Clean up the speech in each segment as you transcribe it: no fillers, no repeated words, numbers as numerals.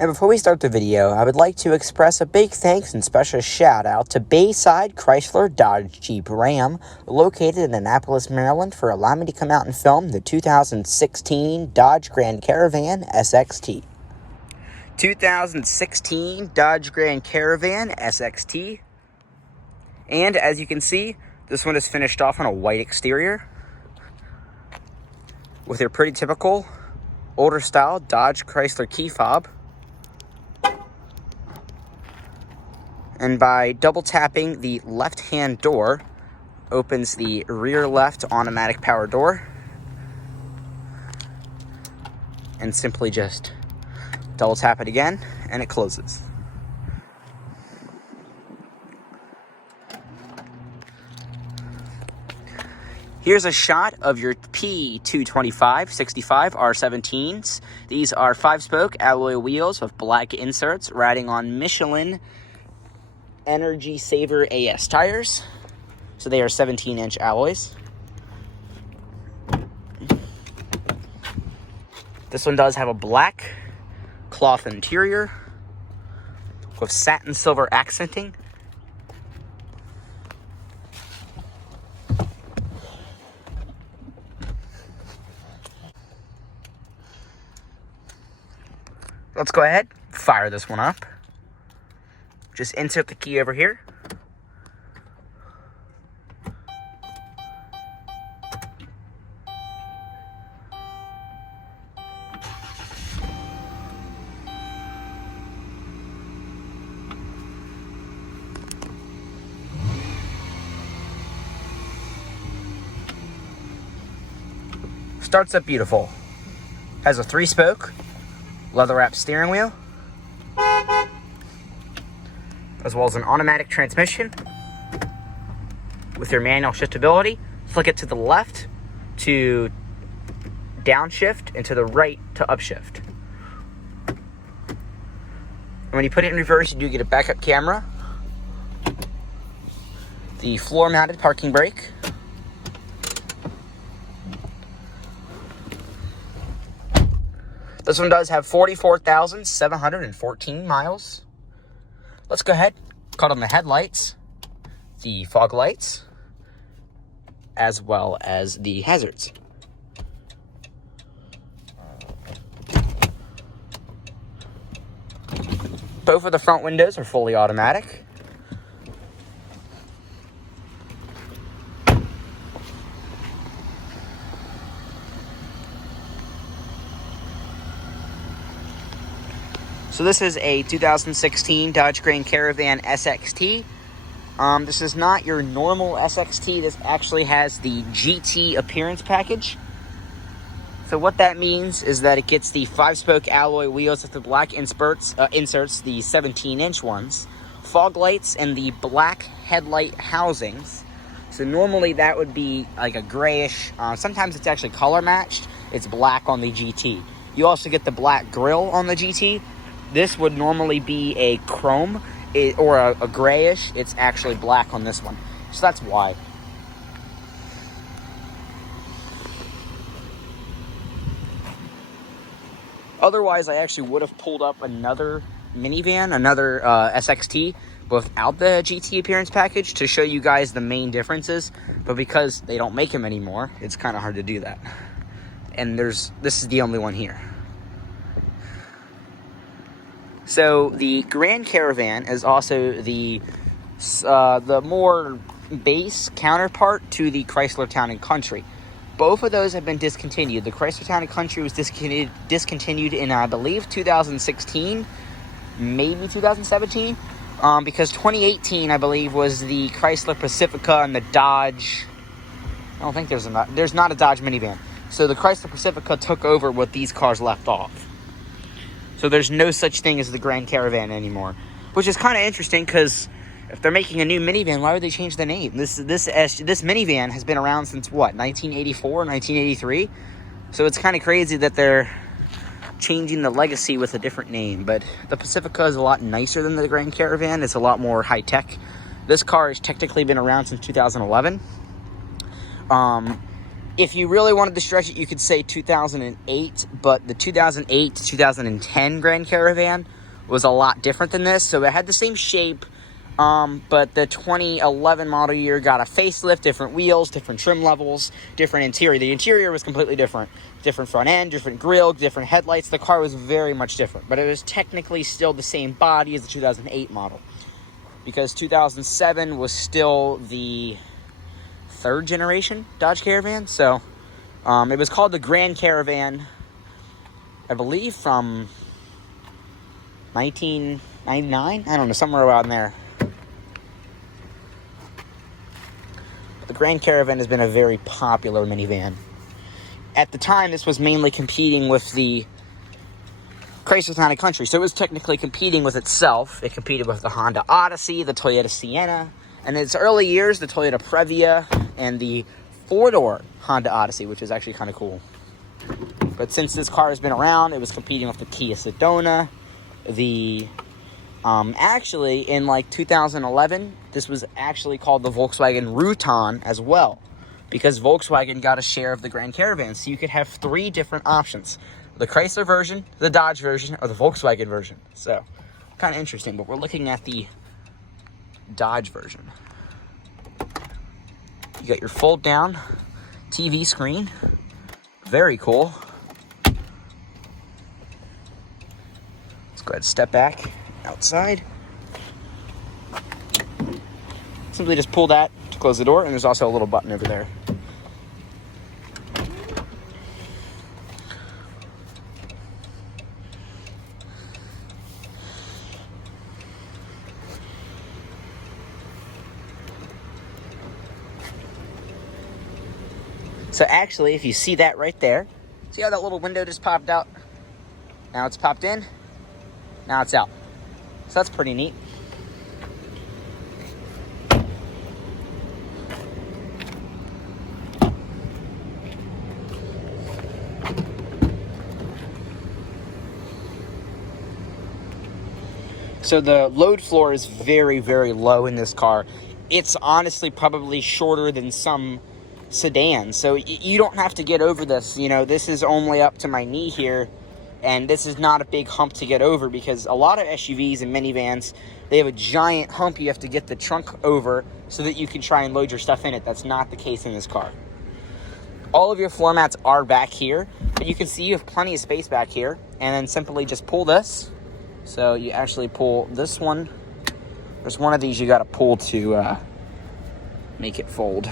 And before we start the video, I would like to express a big thanks and special shout out to Bayside Chrysler Dodge Jeep Ram, located in Annapolis, Maryland, for allowing me to come out and film the 2016 Dodge Grand Caravan SXT. 2016 Dodge Grand Caravan SXT. And as you can see, this one is finished off on a white exterior with your pretty typical older style Dodge Chrysler key fob. And by double tapping the left-hand door, opens the rear left automatic power door. And simply just double tap it again, and it closes. Here's a shot of your P225 65 R17s. These are 5-spoke alloy wheels with black inserts riding on Michelin Energy Saver AS tires. So they are 17-inch alloys. This one does have a black cloth interior with satin silver accenting. Let's go ahead, fire this one up. Just insert the key over here. Starts up beautiful. Has a 3-spoke leather-wrapped steering wheel, as well as an automatic transmission with your manual shiftability. Flick it to the left to downshift and to the right to upshift. And when you put it in reverse, you do get a backup camera, the floor-mounted parking brake, this one does have 44,714 miles. Let's go ahead, cut on the headlights, the fog lights, as well as the hazards. Both of the front windows are fully automatic. So this is a 2016 Dodge Grand Caravan SXT. This is not your normal SXT. This actually has the GT appearance package. So what that means is that it gets the 5-spoke alloy wheels with the black inserts, the 17-inch ones, fog lights, and the black headlight housings. So normally that would be like a grayish, sometimes it's actually color matched. It's black on the GT. You also get the black grille on the GT. This would normally be a chrome or a grayish. It's actually black on this one. So that's why. Otherwise, I actually would have pulled up another minivan, another SXT, without the GT appearance package to show you guys the main differences. But because they don't make them anymore, it's kind of hard to do that. And this is the only one here. So the Grand Caravan is also the more base counterpart to the Chrysler Town & Country. Both of those have been discontinued. The Chrysler Town & Country was discontinued in, I believe, 2016, maybe 2017, because 2018, I believe, was the Chrysler Pacifica and the Dodge. I don't think there's not a Dodge minivan. So the Chrysler Pacifica took over what these cars left off. So there's no such thing as the Grand Caravan anymore, which is kind of interesting because if they're making a new minivan, why would they change the name? This minivan has been around since what, 1984, 1983? So it's kind of crazy that they're changing the legacy with a different name. But the Pacifica is a lot nicer than the Grand Caravan. It's a lot more high tech. This car has technically been around since 2011. If you really wanted to stretch it, you could say 2008, but the 2008 to 2010 Grand Caravan was a lot different than this. So it had the same shape, but the 2011 model year got a facelift, different wheels, different trim levels, different interior. The interior was completely different. Different front end, different grille, different headlights. The car was very much different, but it was technically still the same body as the 2008 model, because 2007 was still the third generation Dodge Caravan. So it was called the Grand Caravan, I believe, from 1999. I don't know, somewhere around there. The Grand Caravan has been a very popular minivan. At the time, this was mainly competing with the Chrysler Town & Country, so it was technically competing with itself. It competed with the Honda Odyssey, the Toyota Sienna, and in its early years, the Toyota Previa, and the four-door Honda Odyssey, which is actually kind of cool. But since this car has been around, it was competing with the Kia Sedona, actually, in like 2011, this was actually called the Volkswagen Routan as well, because Volkswagen got a share of the Grand Caravan. So you could have three different options: the Chrysler version, the Dodge version, or the Volkswagen version. So kind of interesting, but we're looking at the Dodge version. You got your fold down TV screen. Very cool. Let's go ahead and step back outside. Simply just pull that to close the door, and there's also a little button over there. So actually, if you see that right there, see how that little window just popped out? Now it's popped in, now it's out. So that's pretty neat. So the load floor is very, very low in this car. It's honestly probably shorter than some sedans. So you don't have to get over this. You know, this is only up to my knee here. And this is not a big hump to get over, because a lot of SUVs and minivans, they have a giant hump you have to get the trunk over so that you can try and load your stuff in it. That's not the case in this car. All of your floor mats are back here, but you can see you have plenty of space back here. And then simply just pull this. So you actually pull this one. There's one of these you got to pull to make it fold.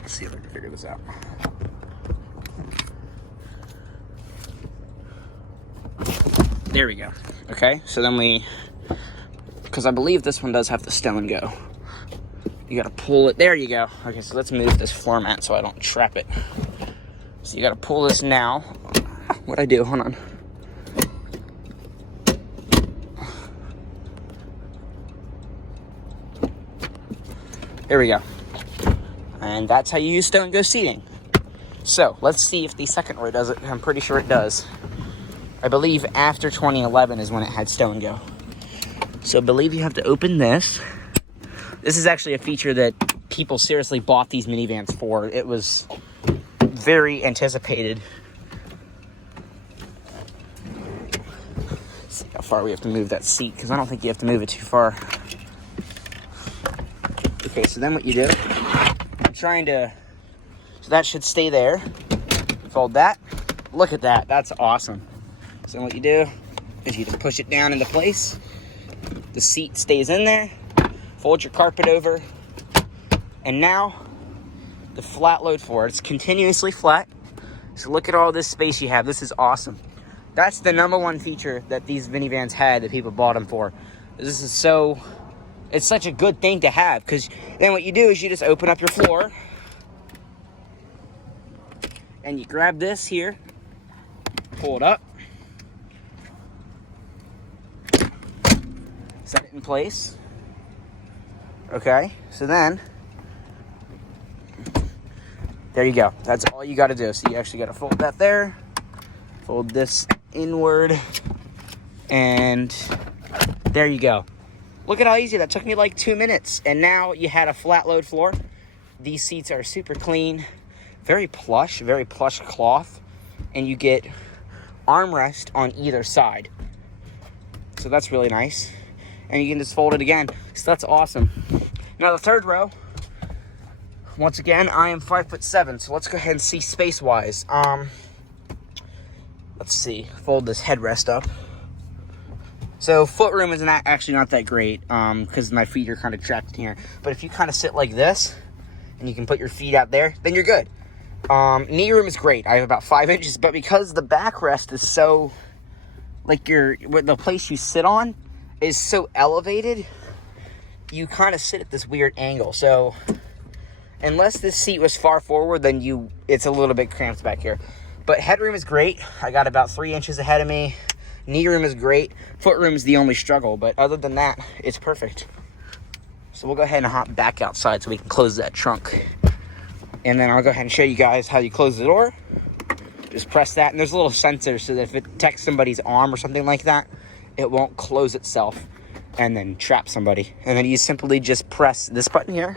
Let's see if I can figure this out. There we go. Okay, so then because I believe this one does have the stow and go. You got to pull it. There you go. Okay, so let's move this floor mat so I don't trap it. So you got to pull this now. What'd I do? Hold on. There we go. And that's how you use stow and go seating. So let's see if the second row does it. I'm pretty sure it does. I believe after 2011 is when it had stow and go. So I believe you have to open this. This is actually a feature that people seriously bought these minivans for. It was very anticipated. Let's see how far we have to move that seat, because I don't think you have to move it too far. Okay, so then what you do, so that should stay there. Fold that. Look at that. That's awesome. So then what you do is you just push it down into place. The seat stays in there. Fold your carpet over. And now the flat load floor. It's continuously flat. So look at all this space you have. This is awesome. That's the number one feature that these minivans had that people bought them for. This is it's such a good thing to have, because then what you do is you just open up your floor and you grab this here, pull it up, set it in place. Okay, so then there you go. That's all you got to do. So you actually got to fold that there, fold this inward, and there you go. Look at how easy that took me, like 2 minutes. And now you had a flat load floor. These seats are super clean, very plush cloth, and you get armrest on either side. So that's really nice. And you can just fold it again. So that's awesome. Now the third row, once again, I am 5'7", so let's go ahead and see space-wise. Let's see, fold this headrest up. So footroom is actually not that great, because my feet are kind of trapped in here. But if you kind of sit like this, and you can put your feet out there, then you're good. Knee room is great. I have about 5 inches, but because the backrest is so, like the place you sit on is so elevated, you kind of sit at this weird angle. So unless this seat was far forward, then it's a little bit cramped back here. But headroom is great. I got about 3 inches ahead of me. Knee room is great. Foot room is the only struggle, but other than that, it's perfect. So we'll go ahead and hop back outside so we can close that trunk. And then I'll go ahead and show you guys how you close the door. Just press that, and there's a little sensor so that if it detects somebody's arm or something like that, it won't close itself and then trap somebody. And then you simply just press this button here,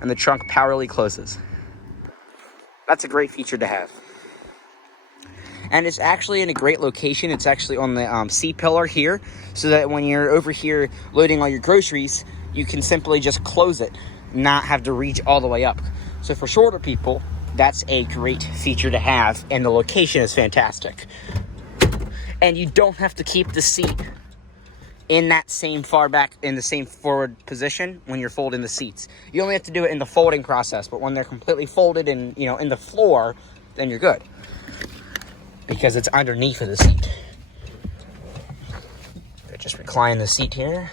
and the trunk powerfully closes. That's a great feature to have. And it's actually in a great location. It's actually on the C-pillar here, so that when you're over here loading all your groceries, you can simply just close it, not have to reach all the way up. So for shorter people, that's a great feature to have, and the location is fantastic. And you don't have to keep the seat in that same far back, in the same forward position when you're folding the seats. You only have to do it in the folding process, but when they're completely folded and, in the floor, then you're good, because it's underneath of the seat. Just recline the seat here.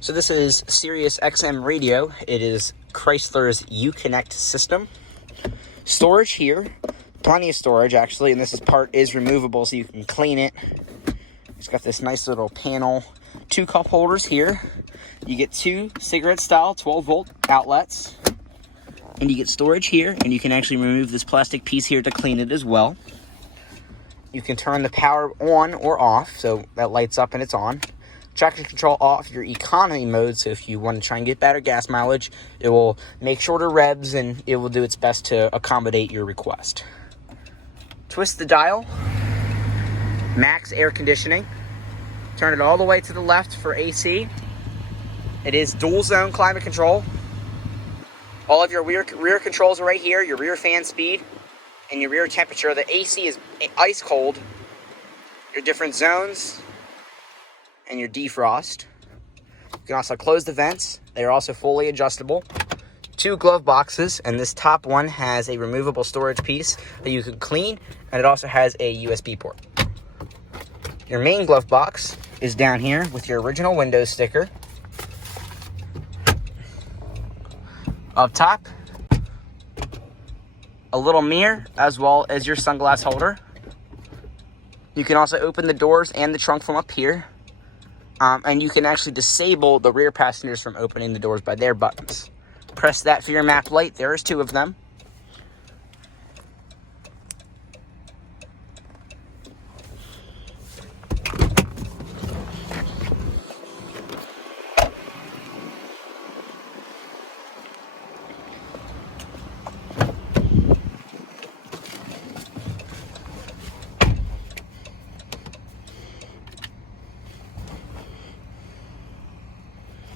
So this is Sirius XM radio. It is Chrysler's Uconnect system. Storage here, plenty of storage actually, and this part is removable so you can clean it. It's got this nice little panel. 2 cup holders here. You get 2 cigarette style 12-volt outlets. And you get storage here, and you can actually remove this plastic piece here to clean it as well. You can turn the power on or off, so that lights up and it's on. Traction control off your economy mode, so if you want to try and get better gas mileage, it will make shorter revs and it will do its best to accommodate your request. Twist the dial, max air conditioning. Turn it all the way to the left for AC. It is dual zone climate control. All of your rear controls are right here, your rear fan speed and your rear temperature. The AC is ice cold. Your different zones and your defrost. You can also close the vents. They are also fully adjustable. 2 glove boxes, and this top one has a removable storage piece that you can clean, and it also has a USB port. Your main glove box is down here with your original Windows sticker. Up top, a little mirror as well as your sunglass holder. You can also open the doors and the trunk from up here. And you can actually disable the rear passengers from opening the doors by their buttons. Press that for your map light. There is 2 of them.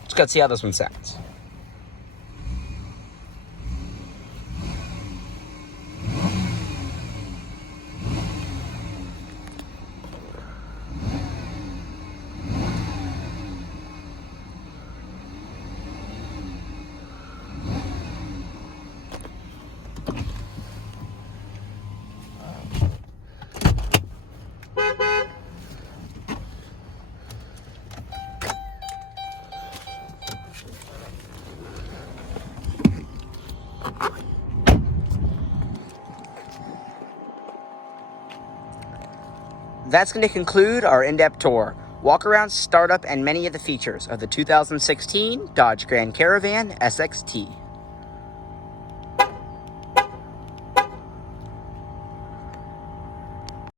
Let's go see how this one sounds. That's going to conclude our in-depth tour, walk-around, startup, and many of the features of the 2016 Dodge Grand Caravan SXT.